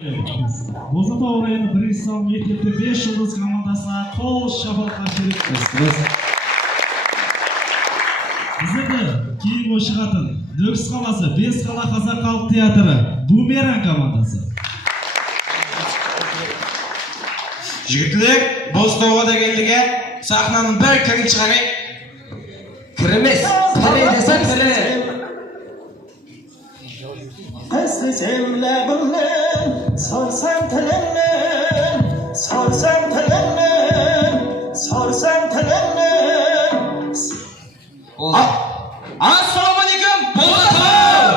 Бозатау районы бірінші сал мектепте 5 жұлдыз командасына қол шапалаққа келіппіз. Біздерді кейін шығатын Нөкіс қаласы Бес қала қазақ халық театры Бумеран командасы. Жігітлер, Бозатауға да келдіге сахнаның бір кірін шығарайық. Кірімес, кірі десен кірі. Özleyeceğim labından, sorsam telenden, sorsam telenden, sorsam telenden. Assalamualaikum, Bozatau!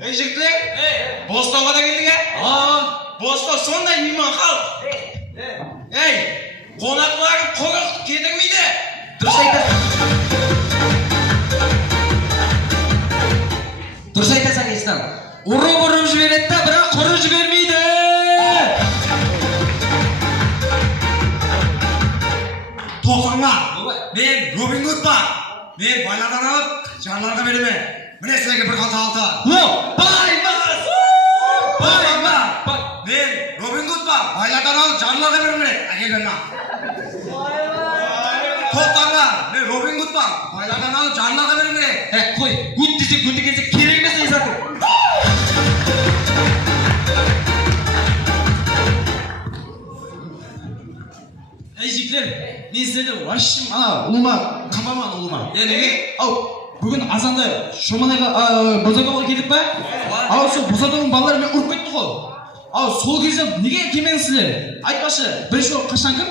Ey jigitler, Bozatauga da keldik ha? Bozatau sonday mehmon xalq. Ey, qonaqlar qo'riq ketirmaydi. Dұрыс айтасың. Дұрыс айтасың, Ислам. Ұрып жібереді да, бірақ құрып жібермейді. Тоқсаңlar, мен Робин Гудман. Мен байлардан алып, жарларға береме. Міне сіздерге бір қалта алты. Байлар! Мен Робин Гудман. Байлардан алып, жарларға береме. Әкел берме. Тоқтаңlar, мен Робин Гудман. Байлардан алып, жарларға береме. Қой, гуд десе, гуд десе керек емес Исатың. Ей жігітлер, мен сіздерді уашым, ұлыма, қапаман ұлыма. Неге? Бүгін азанда Шоманайға Бозатауға келіп ба? Сол Бозатауның балалары мен ұрып кетті ғой. Сол кезде неге келмеңіздер? Айтпашы, бірінші ол қашан кім?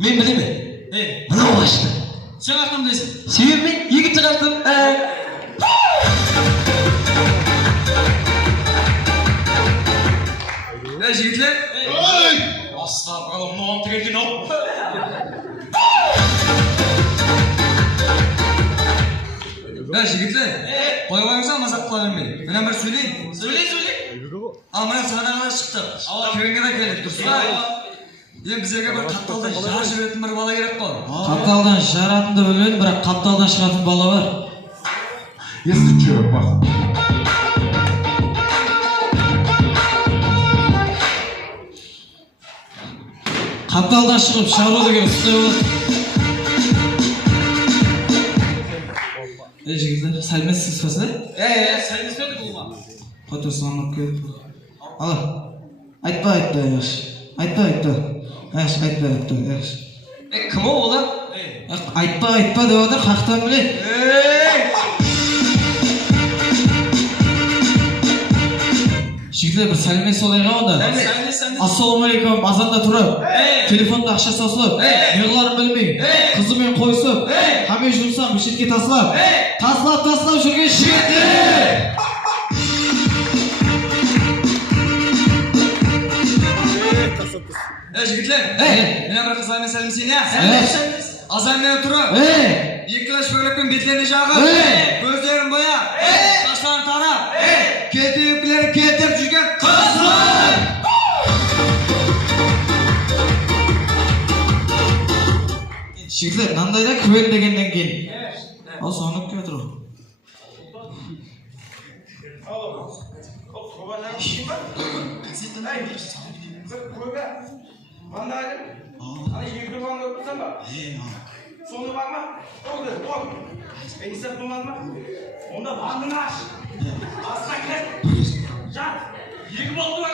Мен білемін. Мынау ашты. Сен қақтым дейсің? Себебі мен екінші қаштым. Ей жігітлер? Астапыралла, мынауын тірелген ау. Жігітлер, қойғаныңызға мазақ қыла бермейді. Мен бір сөйлейін. Сөйлей. Мына сағанағына шықтық. Керенге да келдік, дұрыс па? Біздерге бір қапталдан жар жүретін бір бала керек қой. Қапталдан жаратынды білмедім, бірақ қапталдан шығатын бала бар. Если че, бақ. Қапталдан шығып шабу деген ұстай болады. Жігітлер, сәлеметсіз бе сіздер? Сәлеметсіз болма. Қотыр сұланып келіп. Айтпа, айтпа. Кім ол ола? Айтпа деп отыр, қақтан білет. Жігітлер, бір сәлеметсіз олайға онда. Ассалаумалейкум, азанда тұрып, телефонда ақша сосылып, неғыларын білмей, қызымен қойысып, қаме жұмсам, бішетке тасылап жүрген жігіттер! Жігітлер, мен бір қызлармен сәлемсейін, азанмен тұрып, екілі шөйлекпен беттеріне жағып, көздерін бояп, шаштарын тарап, кетіп жүрген қызлар! Жігітлер, мынандайда көен дегеннен кейін. Соңып келе тұр. Соны бар ма? Пенсия болмады ма? Онда бардың аш. Асқа кет. Жат. Екі болды ма?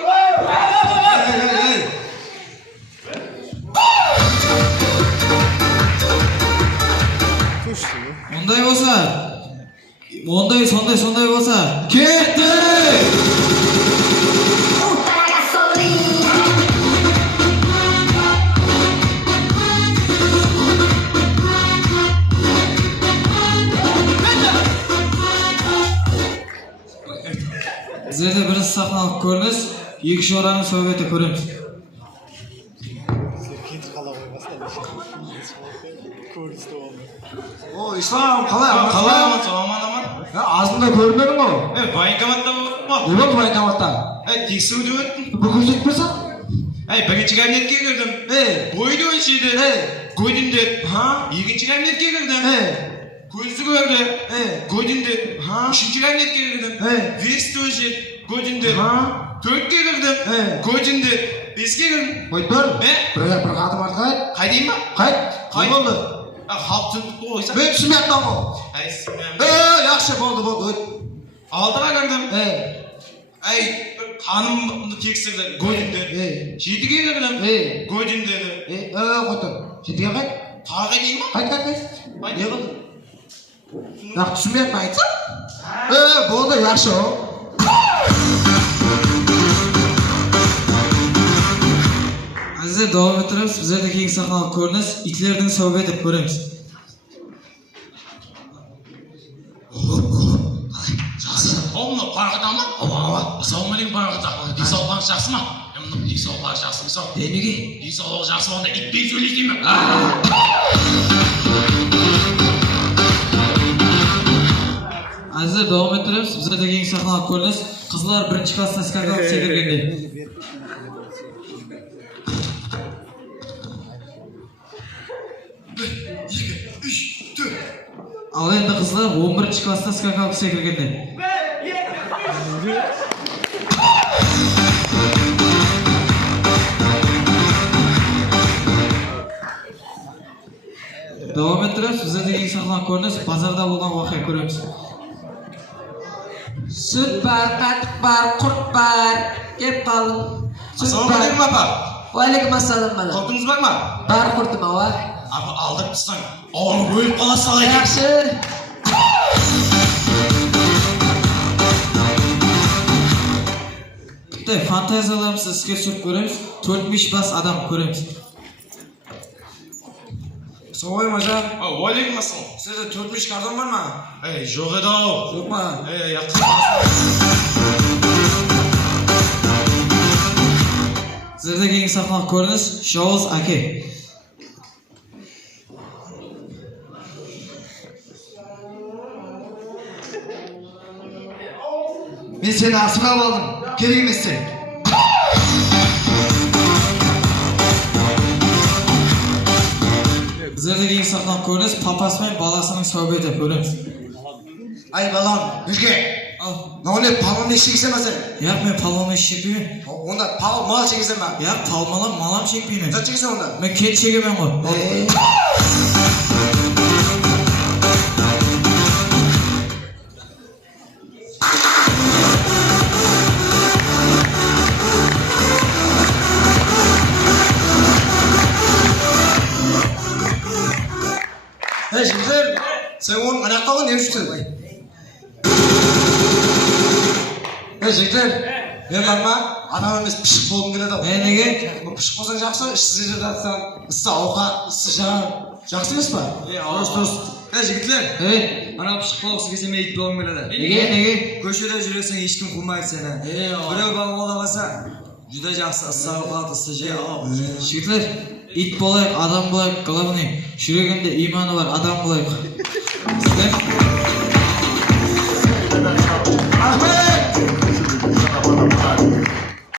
Сондай болса, кеттік! Біздерде бірінші сахналық көрініс, екінші ораның сөйбеті көреміз. Ислам, қалай аман? Азында көріндің ғой? Военкоматта болдың ба? Олар военкоматта. Тексеруді өттің? Бүкіл жетпесің? Бірінші кабинетке кірдім. Бойды өлшейді. Көдім деп. Екінші кабинетке кірдім. көзді көрді. Көдінде 3-ші кабинетке кірдім. Весті өшет. Көдінде 4-ке кірдім. Көдінде 5-ке кірдім. Ойдыр. Бір қатым артық айт. Қайдайын ба? Қайт. Қай болды? Халық түсінікті қойса. Мен түсінбей аттам ғой. Яқшы болды. Алтыға кірдім. Қанымды тексерді. Көдінде. 7-ге кірдім. Көдінде. Қойдыр. 7-ге қайт. Тағы қайдайын ба? Қайт. Не қылды? Нақ түсінбей аттам айтса? Болды, яқшы о. Әзір давам етіреміз, біздерді кейін сахналық көрініс итлердің сәубе деп көреміз. Оғымды парақыта ма? Ассалаумалейкум парақыта. Денсаулығыңыз жақсы ма? Денсаулығы жақсы ма? Неге? Денсаулығы жақсы болғанда итпен сөйлесейін ме? Әзір давам етіреміз, біздерді кейін сахналық көрініс қызылар 1-ші класына скакалып секіргенде. Ал енді қызлар 11-ші класста скакалып секіргенде. Давам еттіреміз, біздерде ең сахналық көрініс базарда болған уақиға көреміз. Сүт бар, қатық бар, құрт бар. Кеп қалың. Ассалаумалейкум апа. Уалейкум ассалам бала. Құртыңыз бар ма? Бар құртым ава. Апа алдырып тастаң, ауырып өліп қаласыз алайын. Жақсы. Фантазияларымызды іске түсіріп көреміз. 4-5 бас адам көреміз. Солай мажа. Уалейкум ассалам. Сізде 4-5 картон бар ма? Жоқ еді ау. Жоқ па? Сіздерде кейін сахналық көрініс Жауыз Аке. Мен сені асырап алдым. Керек емес сен. Біздерде кейін сахналық көрініс папасы мен баласының сәубеті көреміз. Ай балам, бірге. Нағыле палманы шексен ба сен? Яқ, мен палманы шекпеймін. Онда мал шексен ба? Яқ, малам шекпеймін. Зат шексен онда? Мен кет шегемен ғой. Жігіттер, сен оның аяқтауға не жүрсің? Жігіттер, мен барма, адам емес пішік болғым келеді ау. Неге? Пішік болсаң жақсы, ішсіз жатсаң, ісі ауқа, ісі жаға. Жақсы емес па? Дұрыс. Жігітлер, ана пішік болғысы келсе мен ит болғым келеді. Неге? Көшеде жүресің ешкім қумайды сені. Біреу балық аулаваса, жүдә жақсы ыссы ауқат, ыссы жей. Жігітлер, ит болайық, адам болайық, главный жүрегінде иманы бар адам болайық.